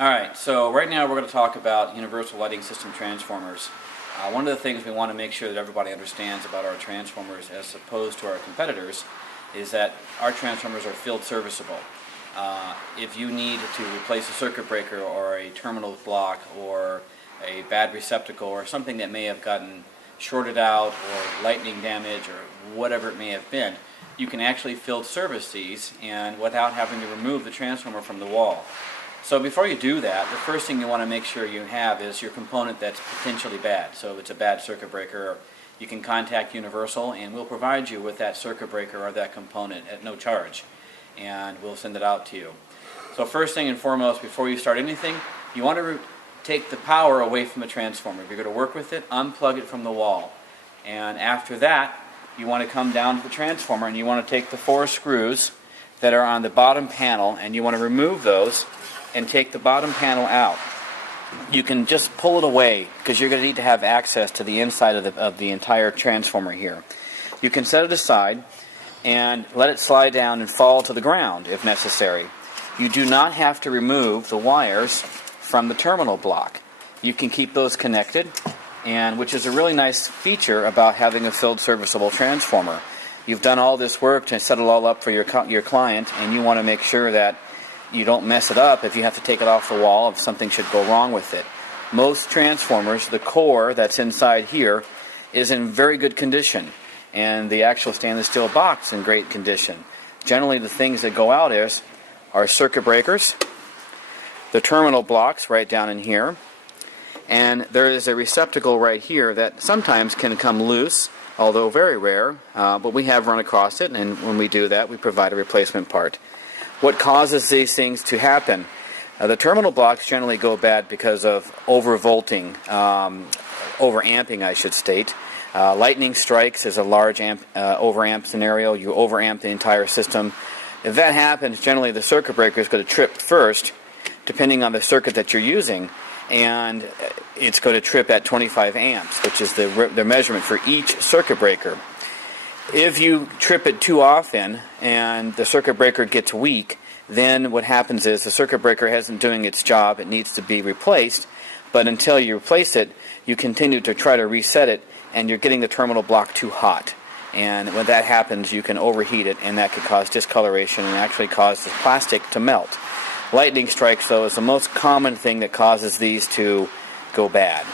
Alright, so right now we're going to talk about universal lighting system transformers. One of the things we want to make sure that everybody understands about our transformers as opposed to our competitors is that our transformers are field serviceable. If you need to replace a circuit breaker or a terminal block or a bad receptacle or something that may have gotten shorted out or lightning damage or whatever it may have been, you can actually field service these and without having to remove the transformer from the wall. So before you do that, the first thing you want to make sure you have is your component that's potentially bad. So if it's a bad circuit breaker, you can contact Universal and we'll provide you with that circuit breaker or that component at no charge. And we'll send it out to you. So first thing and foremost, before you start anything, you want to take the power away from the transformer. If you're going to work with it, unplug it from the wall. And after that, you want to come down to the transformer and you want to take the 4 screws that are on the bottom panel and you want to remove those and take the bottom panel out. You can just pull it away because you're going to need to have access to the inside of the entire transformer here. You can set it aside and let it slide down and fall to the ground if necessary. You do not have to remove the wires from the terminal block. You can keep those connected, and which is a really nice feature about having a field serviceable transformer. You've done all this work to set it all up for your client, and you want to make sure that you don't mess it up if you have to take it off the wall if something should go wrong with it. Most transformers, the core that's inside here is in very good condition, and the actual stainless steel box in great condition. Generally the things that go out are circuit breakers, the terminal blocks right down in here, and there is a receptacle right here that sometimes can come loose, although very rare, but we have run across it, and when we do that we provide a replacement part. What causes these things to happen? The terminal blocks generally go bad because of overvolting, overamping I should state. Lightning strikes is a large overamp scenario. You overamp the entire system. If that happens, generally the circuit breaker is going to trip first, depending on the circuit that you're using, and it's going to trip at 25 amps, which is the measurement for each circuit breaker. If you trip it too often and the circuit breaker gets weak, then what happens is the circuit breaker isn't doing its job. It needs to be replaced, but until you replace it, you continue to try to reset it, and you're getting the terminal block too hot. And when that happens, you can overheat it, and that could cause discoloration and actually cause the plastic to melt. Lightning strikes, though, is the most common thing that causes these to go bad.